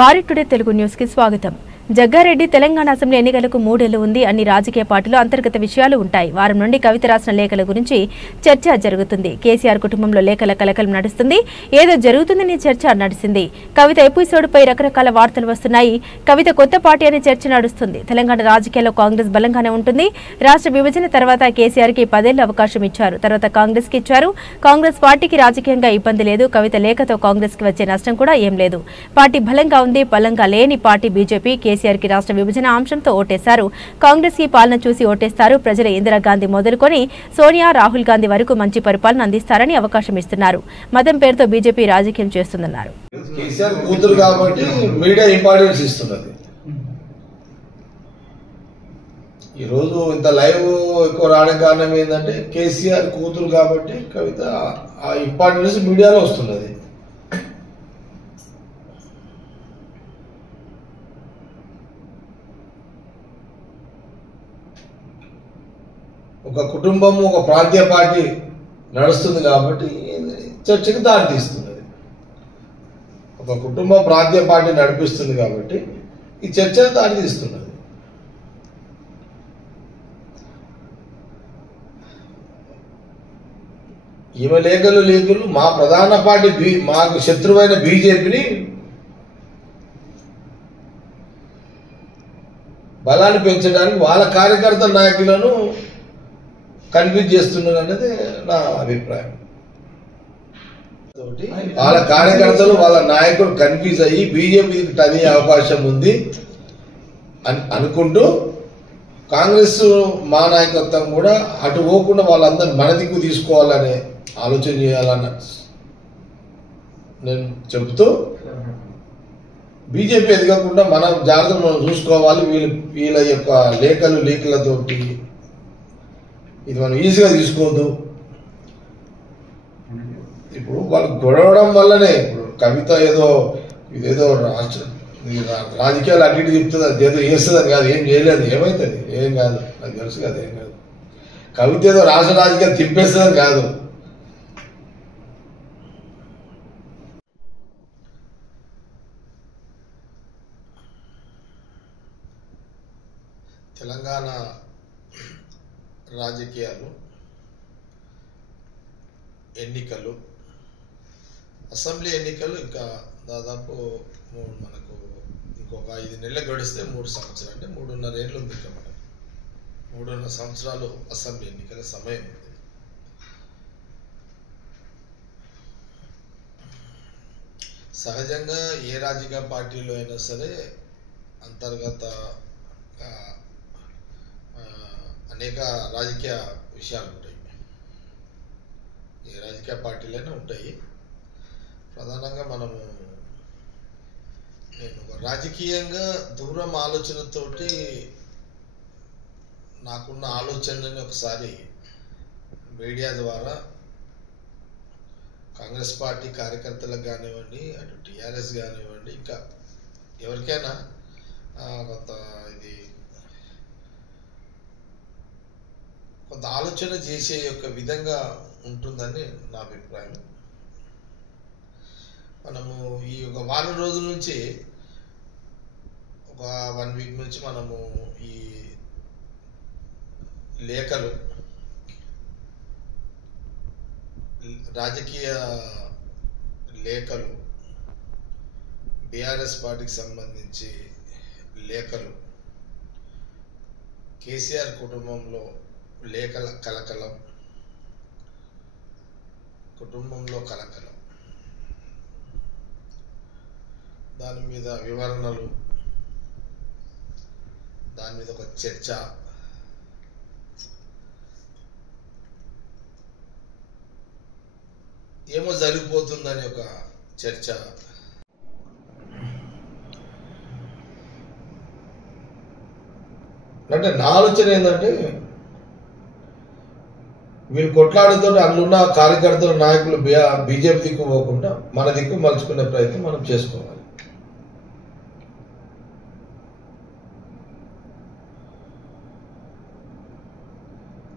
Bharat today Telugu news కి స్వాగతం. Jaggareddy Telangana assembly ఎన్నికలకు 3 ఏళ్లు ఉంది. అన్ని రాజకీయ పార్టీలు అంతర్గత విషయాలు ఉంటాయి. వారం నుండి కవిత రాసిన లేఖల గురించి చర్చ జరుగుతుంది. కేసీఆర్ కుటుంబంలో లేఖల కలకలం నడుస్తుంది. ఏదో జరుగుతుందని చర్చ నడిచింది. కవిత ఎపిసోడ్ పై రకరకాల వార్తలు వస్తున్నాయి. కవిత కొత్త పార్టీ అనే చర్చ నడుస్తుంది. తెలంగాణ రాజకీయాల్లో కాంగ్రెస్ బలంగానే ఉంటుంది. రాష్ట్ర విభజన తర్వాత కేసీఆర్ కి 10 ఏళ్ల అవకాశం ఇచ్చారు. తర్వాత కాంగ్రెస్ కి ఇచ్చారు. కాంగ్రెస్ పార్టీకి రాజకీయంగా ఇబ్బంది లేదు. కవిత లేఖతో కాంగ్రెస్ కి వచ్చే నష్టం కూడా ఏం లేదు. పార్టీ బలంగా ఉంది. బలంగా లేని పార్టీ బీజేపీ. కేసీఆర్ కి రాష్ట్ర విభజన అంశంతో ఓటేశారు. కాంగ్రెస్ కి పాలన చూసి ఓటేస్తారు. ప్రజలు ఇందిరాగాంధీ మొదలుకొని సోనియా, రాహుల్ గాంధీ వరకు మంచి పరిపాలన అందిస్తారని అవకాశం ఇస్తున్నారు. మతం పేరుతో బీజేపీ రాజకీయం చేస్తుందన్నారు. కేసీఆర్ కూతురు కాబట్టి మీడియా ఇంపార్టెన్స్ ఇస్తున్నది. ఈరోజు ఇంత లైవ్ ఎక్కువ రావడానికి కారణం ఏంటంటే కేసీఆర్ కూతురు కాబట్టి కవిత ఆ ఇంపార్టెన్స్ మీడియాలో వస్తున్నది. ఒక కుటుంబం ఒక ప్రాంతీయ పార్టీ నడుస్తుంది కాబట్టి చర్చకు దారి తీస్తున్నది. ఒక కుటుంబం ప్రాంతీయ పార్టీ నడిపిస్తుంది కాబట్టి ఈ చర్చకు దారి తీస్తున్నది. ఈమె లేఖలు మా ప్రధాన పార్టీ మాకు శత్రువైన బీజేపీని బలాన్ని పెంచడానికి వాళ్ళ కార్యకర్త నాయకులను కన్ఫ్యూజ్ చేస్తున్నారు అనేది నా అభిప్రాయం. వాళ్ళ కార్యకర్తలు వాళ్ళ నాయకులు కన్ఫ్యూజ్ అయ్యి బీజేపీకి టనే అవకాశం ఉంది అనుకుంటూ కాంగ్రెస్ మా నాయకత్వం కూడా అటు పోకుండా వాళ్ళందరూ మన దిక్కు తీసుకోవాలనే ఆలోచన చేయాలన్న నేను చెబుతూ బీజేపీ ఎదగకుండా మనం జాగ్రత్తలు మనం చూసుకోవాలి. వీళ్ళ యొక్క లీకులతోటి ఇది మనం ఈజీగా తీసుకోవద్దు. ఇప్పుడు వాళ్ళు గొడవడం వల్లనే ఇప్పుడు కవిత ఇదేదో రాజకీయాలు అన్నిటి చెప్తుంది, అది ఏదో చేస్తుంది కాదు, ఏం చేయలేదు, ఏమవుతుంది, ఏం కాదు, నాకు తెలుసు కదా, ఏం కాదు. కవిత ఏదో రాష్ట్ర రాజకీయాలు తిప్పేస్తుంది కాదు. తెలంగాణ రాజకీయాలు, ఎన్నికలు, అసెంబ్లీ ఎన్నికలు ఇంకా దాదాపు మనకు ఇంకొక 5 నెలలు గడిస్తే 3 సంవత్సరాలు అంటే 3.5 ఏళ్ళు ఉంది. ఇంకా మనకు 3.5 సంవత్సరాలు అసెంబ్లీ ఎన్నికల సమయం ఉంది. సహజంగా ఏ రాజకీయ పార్టీలో అయినా సరే అంతర్గత అనేక రాజకీయ విషయాలు ఉంటాయి. ఏ రాజకీయ పార్టీలైనా ఉంటాయి. ప్రధానంగా నేను రాజకీయంగా దూరం ఆలోచనతోటి నాకున్న ఆలోచనని ఒకసారి మీడియా ద్వారా కాంగ్రెస్ పార్టీ కార్యకర్తలకు కానివ్వండి, అటు టీఆర్ఎస్ కానివ్వండి, ఇంకా ఎవరికైనా కొంత ఆలోచన చేసే యొక్క విధంగా ఉంటుందని నా అభిప్రాయం. మనము ఈ ఒక వారం రోజుల నుంచి ఒక 1 వీక్ నుంచి మనము ఈ లేఖలు, రాజకీయ లేఖలు, బీఆర్ఎస్ పార్టీకి సంబంధించి లేఖలు, కేసీఆర్ కుటుంబంలో లేఖల కలకలం, కుటుంబంలో కలకలం, దాని మీద వివరణలు, దాని మీద ఒక చర్చ, ఏమో జరిగిపోతుందని ఒక చర్చ. అంటే నా ఆలోచన ఏంటంటే వీళ్ళు కొట్లాడుతూ అందులో కార్యకర్తల నాయకులు బీజేపీ దిక్కు పోకుండా మన దిక్కు మలుచుకునే ప్రయత్నం మనం చేసుకోవాలి.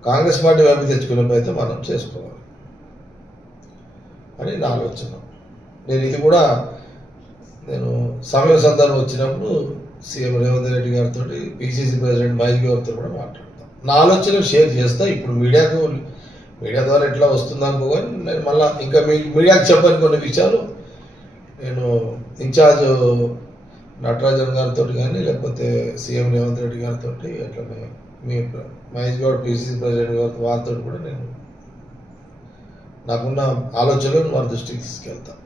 కాంగ్రెస్ పార్టీ వైపు తెచ్చుకునే ప్రయత్నం మనం చేసుకోవాలి అని నా ఆలోచన. నేను ఇది కూడా నేను సమయ సందర్భం వచ్చినప్పుడు సీఎం రేవంత్ రెడ్డి గారితో పిసిసి ప్రెసిడెంట్ మహేష్ గారితో కూడా మాట్లాడతాను. నా ఆలోచనలు షేర్ చేస్తా. ఇప్పుడు మీడియా ద్వారా ఎట్లా వస్తుంది అనుకోని నేను మళ్ళీ ఇంకా మీడియాకి చెప్పని కొన్ని విషయాలు నేను ఇన్ఛార్జ్ నటరాజన్ గారితో కానీ లేకపోతే సీఎం రేవంత్ రెడ్డి గారితో అట్లనే మీ మహేష్ గౌడ్ పిసిసి ప్రెసిడెంట్ గారితో వారితో కూడా నేను నాకున్న ఆలోచనలు వారి దృష్టికి తీసుకెళ్తాను.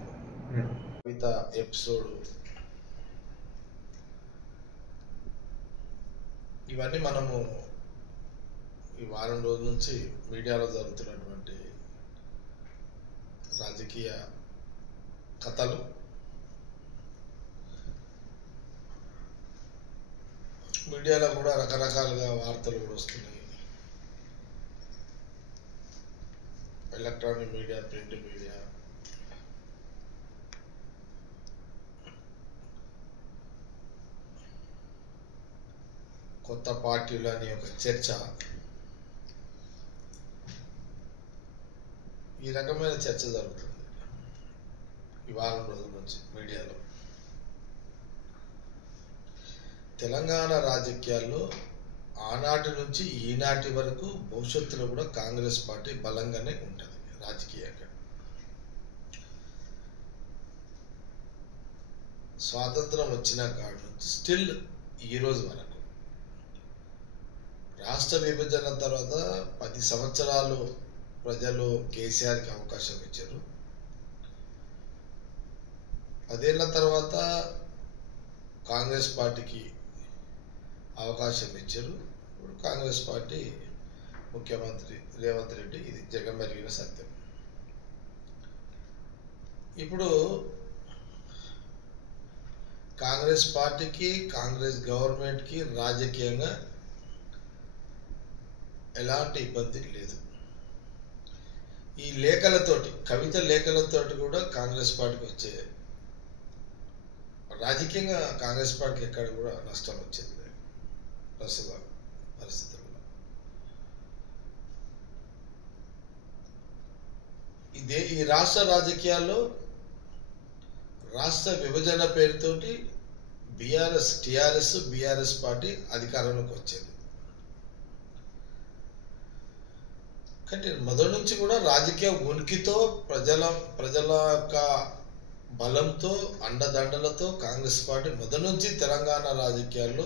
కవిత ఎపిసోడ్ ఇవన్నీ మనము ఈ వారం రోజుల నుంచి మీడియాలో జరుగుతున్నటువంటి రాజకీయ కథలు, మీడియాలో కూడా రకరకాలుగా వార్తలు కూడా వస్తున్నాయి. ఎలక్ట్రానిక్ మీడియా, ప్రింట్ మీడియా, కొత్త పార్టీలు అనే ఒక చర్చ, ఈ రకమైన చర్చ జరుగుతుంది ఈ వారం రోజుల నుంచి మీడియాలో. తెలంగాణ రాజకీయాల్లో ఆనాటి నుంచి ఈనాటి వరకు భవిష్యత్తులో కూడా కాంగ్రెస్ పార్టీ బలంగానే ఉంటుంది రాజకీయంగా. స్వాతంత్రం వచ్చిన కాడి నుంచి స్టిల్ ఈ రోజు వరకు రాష్ట్ర విభజన తర్వాత 10 సంవత్సరాలు ప్రజలు కేసీఆర్కి అవకాశం ఇచ్చారు. 10 ఏళ్ల తర్వాత కాంగ్రెస్ పార్టీకి అవకాశం ఇచ్చారు. ఇప్పుడు కాంగ్రెస్ పార్టీ ముఖ్యమంత్రి రేవంత్ రెడ్డి, ఇది జగమెరిగిన సత్యం. ఇప్పుడు కాంగ్రెస్ పార్టీకి, కాంగ్రెస్ గవర్నమెంట్కి రాజకీయంగా ఎలాంటి ఇబ్బంది లేదు. ఈ లేఖలతోటి, కవిత లేఖలతోటి కూడా కాంగ్రెస్ పార్టీకి వచ్చే రాజకీయంగా కాంగ్రెస్ పార్టీకి ఎక్కడ కూడా నష్టం వచ్చేది లేదు ప్రస్తుత పరిస్థితుల్లో. ఈ రాష్ట్ర రాజకీయాల్లో రాష్ట్ర విభజన పేరుతోటి టిఆర్ఎస్ పార్టీ అధికారంలోకి వచ్చేది. కానీ మొదటి నుంచి కూడా రాజకీయ ఉనికితో, ప్రజల యొక్క బలంతో, అండదండలతో కాంగ్రెస్ పార్టీ మొదటి నుంచి తెలంగాణ రాజకీయాల్లో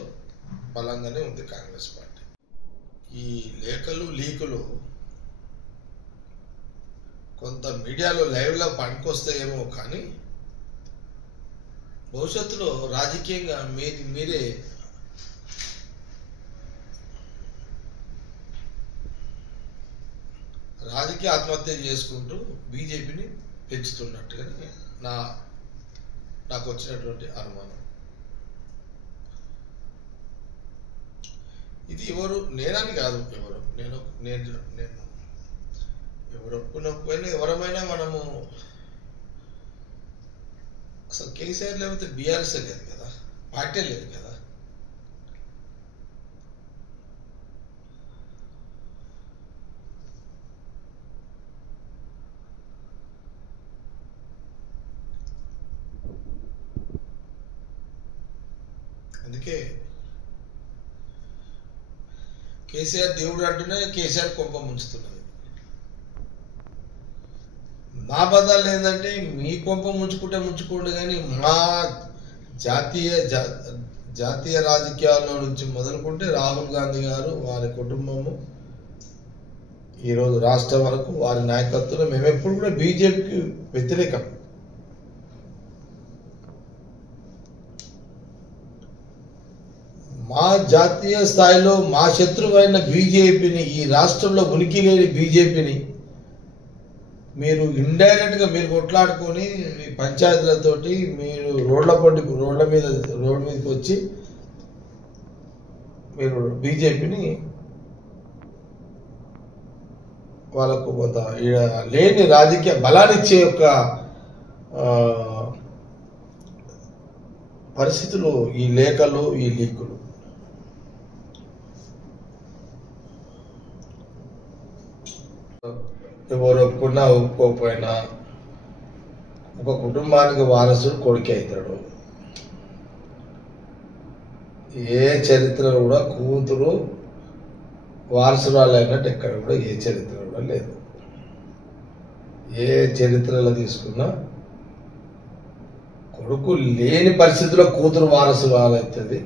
బలంగానే ఉంది కాంగ్రెస్ పార్టీ. ఈ లేఖలు, లీకులు కొంత మీడియాలో లైవ్లో పనికొస్తాయేమో, కానీ భవిష్యత్తులో రాజకీయంగా మీరే రాజకీయ ఆత్మహత్య చేసుకుంటూ బీజేపీని పెంచుతున్నట్టుగానే నాకు వచ్చినటువంటి అనుమానం. ఇది ఎవరు నేనని కాదు, నేను ఎవరు ఒప్పుకున్నపోయినా ఎవరమైనా మనము అసలు కేసీఆర్ లేకపోతే బీఆర్ఎస్ లేదు కదా, పార్టీ లేదు కదా. అందుకే కేసీఆర్ దేవుడు అంటూనే కేసీఆర్ కొంప ముంచుతున్నది. మా బదాలు ఏంటంటే మీ కొంప ముంచుకోండి, కానీ మా జాతీయ రాజకీయాల్లో నుంచి మొదలుకుంటే రాహుల్ గాంధీ గారు, వారి కుటుంబము, ఈరోజు రాష్ట్రం వరకు వారి నాయకత్వంలో మేము ఎప్పుడు కూడా బీజేపీకి వ్యతిరేకం. మా జాతీయ స్థాయిలో మా శత్రువైన బీజేపీని, ఈ రాష్ట్రంలో ఉనికి లేని బీజేపీని మీరు ఇండైరెక్ట్గా మీరు కొట్లాడుకొని మీ పంచాయతీలతోటి మీరు రోడ్ల మీదకి వచ్చి మీరు బీజేపీని వాళ్ళకు కొంత లేని రాజకీయ బలాన్నిచ్చే యొక్క పరిస్థితులు ఈ లేఖలు, ఈ లీకులు. ఎవరు ఒప్పుకున్నా ఒప్పుకోకపోయినా ఒక కుటుంబానికి వారసుడు కొడుకే అవుతాడు. ఏ చరిత్రలో కూడా కూతురు వారసురాలు అయినట్టు ఎక్కడ కూడా ఏ చరిత్ర కూడా లేదు. ఏ చరిత్రలో తీసుకున్నా కొడుకు లేని పరిస్థితిలో కూతురు వారసురాలు అవుతుంది.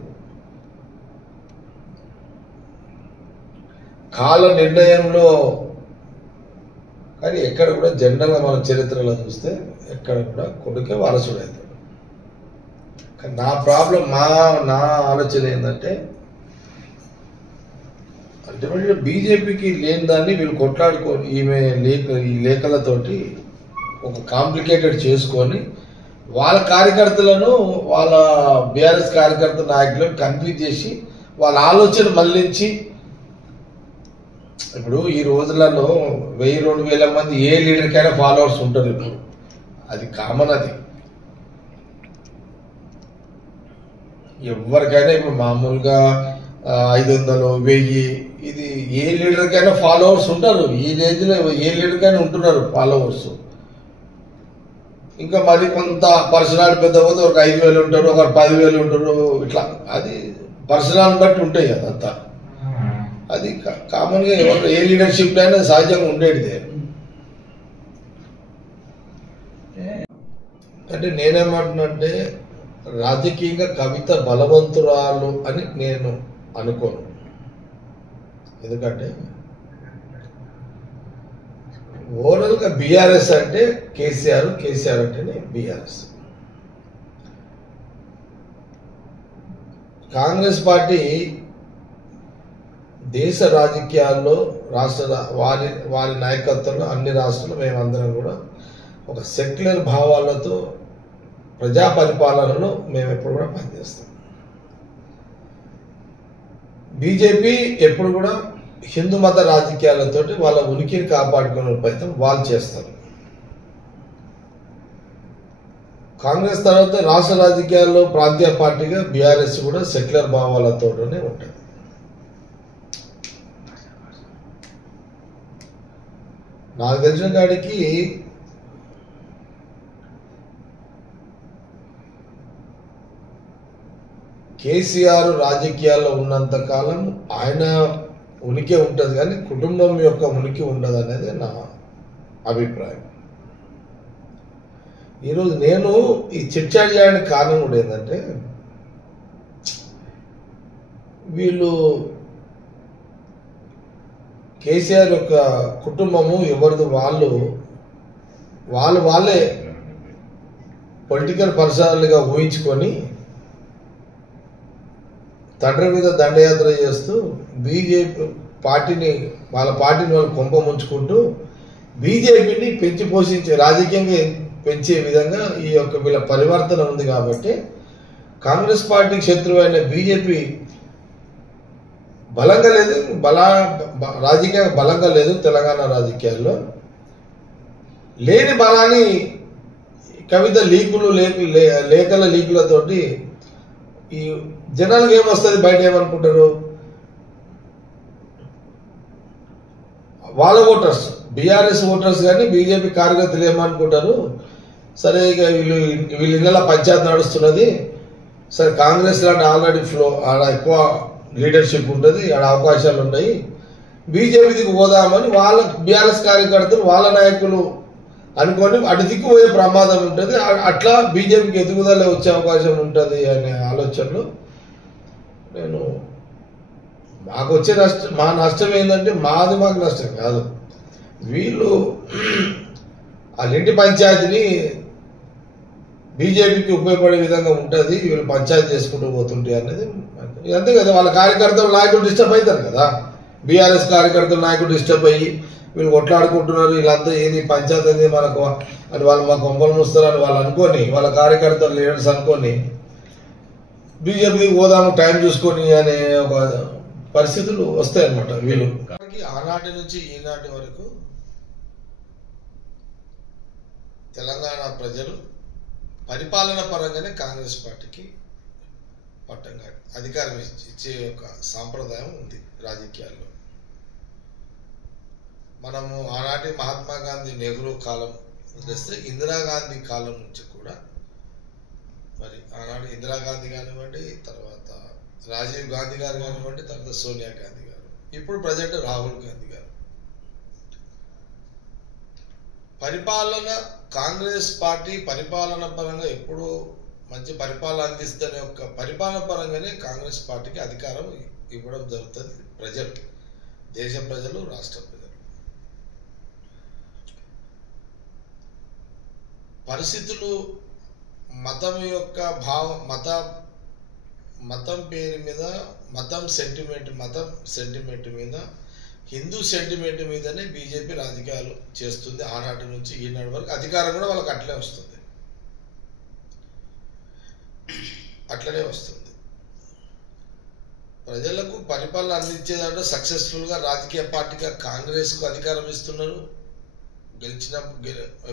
కాల నిర్ణయంలో కానీ ఎక్కడ కూడా జనరల్గా మన చరిత్రలో చూస్తే ఎక్కడ కూడా కొడుకే వారసుడు అవుతాడు. కానీ నా ప్రాబ్లం నా ఆలోచన ఏంటంటే అల్టిమేట్గా బీజేపీకి లేని దాన్ని వీళ్ళు కొట్లాడుకొని ఈమె ఈ లేఖలతోటి ఒక కాంప్లికేటెడ్ చేసుకొని వాళ్ళ కార్యకర్తలను వాళ్ళ బీఆర్ఎస్ కార్యకర్త నాయకులను కన్ఫ్యూజ్ చేసి వాళ్ళ ఆలోచన మళ్లించి ఇప్పుడు ఈ రోజులలో 1000-2000 మంది ఏ లీడర్కైనా ఫాలోవర్స్ ఉంటారు. ఇప్పుడు అది కామన్. అది ఎవరికైనా ఇప్పుడు మామూలుగా 500-1000 ఇది ఏ లీడర్కైనా ఫాలోవర్స్ ఉంటారు. ఈ రేంజ్లో ఏ లీడర్కైనా ఉంటున్నారు ఫాలోవర్స్. ఇంకా మరి కొంత పర్సనాలిటీ పెద్ద పోతే ఒక 5000 ఉంటారు, ఒక 10,000 ఉంటారు. ఇట్లా అది పర్సనాలిటీ బట్టి ఉంటాయి అదంతా. అది కామన్గా ఎవరు ఏ లీడర్షిప్ అయినా సహజంగా ఉండేటిదే. అంటే నేనేమంటున్నంటే రాజకీయంగా కవిత బలవంతురాలు అని నేను అనుకోను. ఎందుకంటే ఓవరాల్గా బీఆర్ఎస్ అంటే కేసీఆర్, కేసీఆర్ అంటేనే బీఆర్ఎస్. కాంగ్రెస్ పార్టీ దేశ రాజకీయాల్లో వారి నాయకత్వంలో అన్ని రాష్ట్రాల్లో మేమందరం కూడా ఒక సెక్యులర్ భావాలతో ప్రజా పరిపాలనలో మేము ఎప్పుడు కూడా పనిచేస్తాం. బీజేపీ ఎప్పుడు కూడా హిందూ మత రాజకీయాలతోటి వాళ్ళ ఉనికిని కాపాడుకునే ప్రయత్నం వాళ్ళు చేస్తారు. కాంగ్రెస్ తర్వాత రాష్ట్ర రాజకీయాల్లో ప్రాంతీయ పార్టీగా బీఆర్ఎస్ కూడా సెక్యులర్ భావాలతోనే ఉంటుంది. నాకు తెలిసిన కాడికి కేసీఆర్ రాజకీయాల్లో ఉన్నంత కాలం ఆయన ఉనికి ఉంటుంది, కానీ కుటుంబం యొక్క ఉనికి ఉండదు అనేది నా అభిప్రాయం. ఈరోజు నేను ఈ చర్చ చేయడానికి కారణం కూడా ఏంటంటే వీళ్ళు కేసీఆర్ యొక్క కుటుంబము ఎవరిది వాళ్ళే పొలిటికల్ పర్సనల్గా ఊహించుకొని తండ్రి మీద దండయాత్ర చేస్తూ బీజేపీ పార్టీని వాళ్ళు కొంప ముంచుకుంటూ బీజేపీని పెంచి పోషించే రాజకీయంగా పెంచే విధంగా ఈ యొక్క వీళ్ళ పరివర్తన ఉంది. కాబట్టి కాంగ్రెస్ పార్టీకి శత్రువు అయిన బీజేపీ బలంగా లేదు, రాజకీయంగా బలంగా లేదు. తెలంగాణ రాజకీయాల్లో లేని బలాన్ని కవిత లేఖల లీకులతోటి ఈ జనాలకు ఏమొస్తుంది, బయట ఏమనుకుంటారు, వాళ్ళ ఓటర్స్ బీఆర్ఎస్ ఓటర్స్ కానీ బీజేపీ కార్యకర్తలు ఏమనుకుంటారు, సరే ఇక వీళ్ళు ఇళ్ళ పంచాయతీ నడుస్తున్నది, సరే కాంగ్రెస్ లాంటి ఆల్రెడీ ఆడ ఎక్కువ లీడర్షిప్ ఉంటుంది, ఆడ అవకాశాలు ఉన్నాయి, బీజేపీకి పోదామని వాళ్ళ బీఆర్ఎస్ కార్యకర్తలు వాళ్ళ నాయకులు అనుకొని అటు దిక్కు పోయే ప్రమాదం ఉంటుంది. అట్లా బీజేపీకి ఎదుగుదల వచ్చే అవకాశం ఉంటుంది అనే ఆలోచనలో నేను మాకు వచ్చే మా నష్టం ఏంటంటే మాకు నష్టం కాదు, వీళ్ళు వాళ్ళ ఇంటి పంచాయతీని బీజేపీకి ఉపయోగపడే విధంగా ఉంటుంది, వీళ్ళు పంచాయతీ చేసుకుంటూ పోతుంటాయి అనేది అంతే కదా. వాళ్ళ కార్యకర్తలు నాయకులు డిస్టర్బ్ అవుతారు కదా, బీఆర్ఎస్ కార్యకర్తలు నాయకులు డిస్టర్బ్ అయ్యి వీళ్ళు కొట్లాడుకుంటున్నారు, వీళ్ళంతా ఏది పంచాయతీ అనేది మనకు అని వాళ్ళు మాకు కొంపలు మూస్తారని వాళ్ళు అనుకొని వాళ్ళ కార్యకర్తలు లీడర్స్ అనుకొని బీజేపీకి పోదాము టైం చూసుకొని అనే ఒక పరిస్థితులు వస్తాయి అన్నమాట. వీళ్ళు ఆనాటి నుంచి ఈనాటి వరకు తెలంగాణ ప్రజలు పరిపాలన పరంగానే కాంగ్రెస్ పార్టీకి పట్టంగా అధికారం ఇచ్చే ఒక సాంప్రదాయం ఉంది రాజకీయాల్లో. మనము ఆనాటి మహాత్మా గాంధీ నెహ్రూ కాలం వదిలేస్తే ఇందిరాగాంధీ కాలం నుంచి కూడా మరి ఆనాడు ఇందిరాగాంధీ కానివ్వండి, తర్వాత రాజీవ్ గాంధీ గారు కానివ్వండి, తర్వాత సోనియా గాంధీ గారు, ఇప్పుడు ప్రజెంట్ రాహుల్ గాంధీ గారు. పరిపాలన, కాంగ్రెస్ పార్టీ పరిపాలన పరంగా ఎప్పుడు మంచి పరిపాలన అందిస్తేనే ఒక పరిపాలన పరంగానే కాంగ్రెస్ పార్టీకి అధికారం ఇవ్వడం జరుగుతుంది. ప్రజలు, దేశ ప్రజలు, రాష్ట్ర ప్రజలు. పరిస్థితులు మతం యొక్క మతం పేరు మీద, మతం సెంటిమెంట్ మీద, హిందూ సెంటిమెంట్ మీదనే బీజేపీ రాజకీయాలు చేస్తుంది. ఆనాటి నుంచి ఈనాటి వరకు అధికారం కూడా వాళ్ళకి అట్లనే వస్తుంది. ప్రజలకు పరిపాలన అందించేదంటే సక్సెస్ఫుల్గా రాజకీయ పార్టీగా కాంగ్రెస్కు అధికారం ఇస్తున్నారు.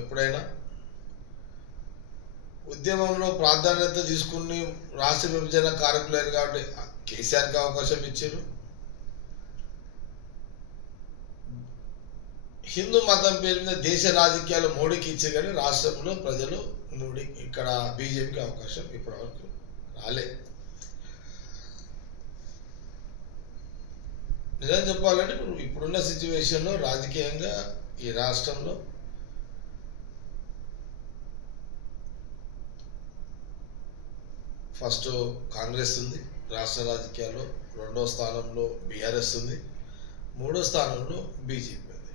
ఎప్పుడైనా ఉద్యమంలో ప్రాధాన్యత తీసుకుని రాష్ట్ర విభజన కారకులేరు కాబట్టి కేసీఆర్కి అవకాశం ఇచ్చారు. హిందూ మతం పేరు మీద దేశ రాజకీయాలు మోడీకి ఇచ్చారు, కానీ రాష్ట్రంలో ప్రజలు మోడీ ఇక్కడ బీజేపీకి అవకాశం ఇప్పటివరకు రాలే. నిజం చెప్పాలంటే ఇప్పుడున్న సిచ్యువేషన్లో రాజకీయంగా ఈ రాష్ట్రంలో ఫస్ట్ కాంగ్రెస్ ఉంది రాష్ట్ర రాజకీయాల్లో, రెండో స్థానంలో బీఆర్ఎస్ ఉంది, మూడో స్థానంలో బీజేపీ ఉంది.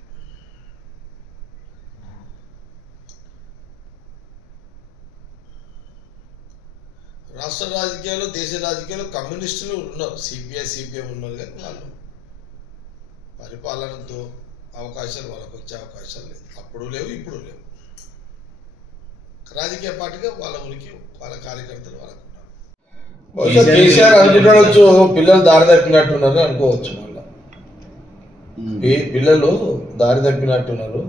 రాష్ట్ర రాజకీయాల్లో, దేశ రాజకీయాల్లో కమ్యూనిస్టులు ఉన్నారు, సిపిఐ ఉన్నారు, కానీ వాళ్ళు పరిపాలనతో అవకాశాలు వాళ్ళకు వచ్చే అవకాశాలు లేదు. అప్పుడు లేవు, ఇప్పుడు లేవు. రాజకీయ పార్టీగా వాళ్ళ ఉనికి, వాళ్ళ కార్యకర్తలు వాళ్ళకు ఉన్నారు. కేసీఆర్ అనుకుంటూ పిల్లలు దారి తప్పినట్టున్నారు అనుకోవచ్చు. మళ్ళా పిల్లలు దారి తప్పినట్టున్నారు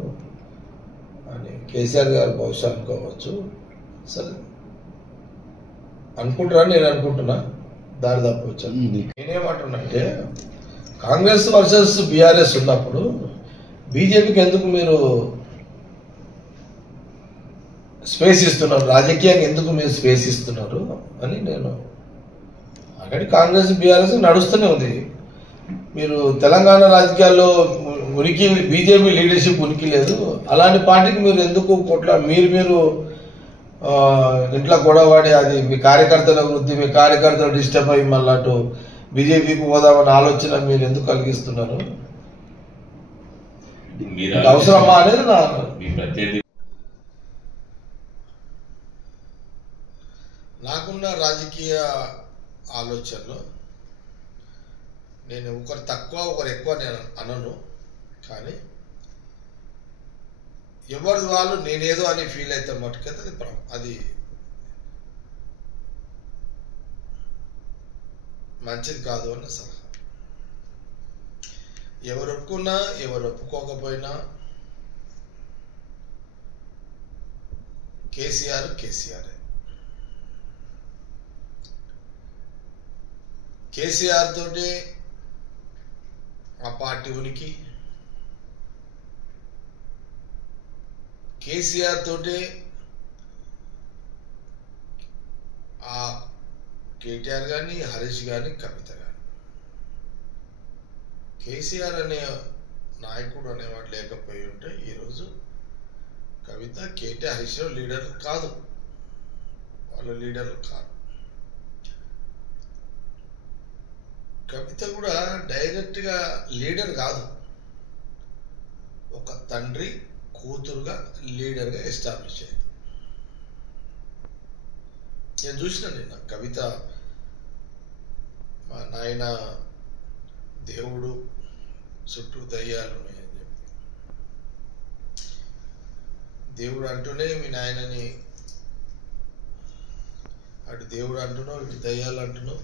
అని కేసీఆర్ గారు బహుశా అనుకోవచ్చు. సరే అనుకుంటారని నేను అనుకుంటున్నా, దారి తప్పవచ్చు. నేనేమంటున్నాంటే కాంగ్రెస్ వర్సెస్ బీఆర్ఎస్ ఉన్నప్పుడు బీజేపీకి ఎందుకు మీరు స్పేస్ ఇస్తున్నారు, రాజకీయంగా ఎందుకు మీరు స్పేస్ ఇస్తున్నారు అని నేను అక్కడి కాంగ్రెస్ బీఆర్ఎస్ నడుస్తూనే ఉంది. మీరు తెలంగాణ రాజకీయాల్లో ఉనికి, బీజేపీ లీడర్షిప్ ఉనికి లేదు. అలాంటి పార్టీకి మీరు ఎందుకు మీరు ఇంట్లో గొడవడి అది మీ కార్యకర్తల వృద్ధి, మీ కార్యకర్తలు డిస్టర్బ్ అయ్యి మళ్ళీ అటు బీజేపీకి పోదామని ఆలోచన మీరు ఎందుకు కలిగిస్తున్నారు? అవసరమా అనేది నా నాకున్న రాజకీయ ఆలోచనలో నేను ఒకరు తక్కువ ఒకరు ఎక్కువ నేను అనను, కానీ ఎవరిది వాళ్ళు నేనేదో అని ఫీల్ అయితే మటుకైతే అది మంచిది కాదు అన్న సలహా. ఎవరు ఒప్పుకున్నా ఎవరు ఒప్పుకోకపోయినా కేసీఆర్ కేసీఆర్ తోటి ఆ పార్టీ ఉనికి, కేసీఆర్ తోటి ఆ కేటీఆర్ కానీ, హరీష్ కానీ, కవిత కానీ. కేసీఆర్ అనే నాయకుడు అనేవాడు లేకపోయి ఉంటే ఈరోజు కవిత, కేటీఆర్, హరీష్ లీడర్లు కాదు, వాళ్ళు లీడర్లు కాదు. కవిత కూడా డైరెక్ట్గా లీడర్ కాదు, ఒక తండ్రి కూతురుగా లీడర్గా ఎస్టాబ్లిష్ అయింది. నేను చూసిన నిన్న కవిత మా నాయన దేవుడు చుట్టూ దయ్యాలు ఉన్నాయని చెప్పి, దేవుడు అంటూనే మీ నాయనని అటు దేవుడు అంటున్నావు, ఇటు దయ్యాలు అంటున్నావు.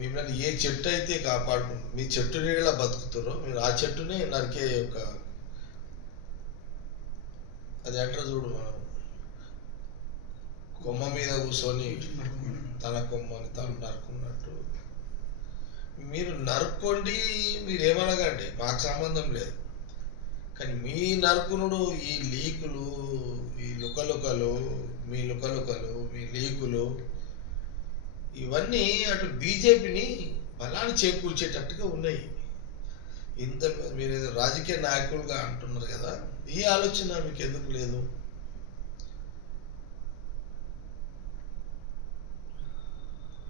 మిమ్మల్ని ఏ చెట్టు అయితే కాపాడుకుంటు, మీ చెట్టు నీళ్ళ బతుకుతారో మీరు ఆ చెట్టునే నరికే ఒక, అది అంటారు చూడు, మనం కొమ్మ మీద కూర్చొని తన కొమ్మని తను నరుకున్నట్టు మీరు నరుక్కోండి, మీరేమనగండి, మాకు సంబంధం లేదు. కానీ మీ నరుకునుడు, ఈ లీకులు, ఈ లుకలుకలు, మీ లుకలుకలు, మీ లీకులు ఇవన్నీ అటు బీజేపీని బలాన్ని చేకూర్చేటట్టుగా ఉన్నాయి. ఇంత మీరు రాజకీయ నాయకులుగా అంటున్నారు కదా, ఈ ఆలోచన మీకు ఎందుకు లేదు?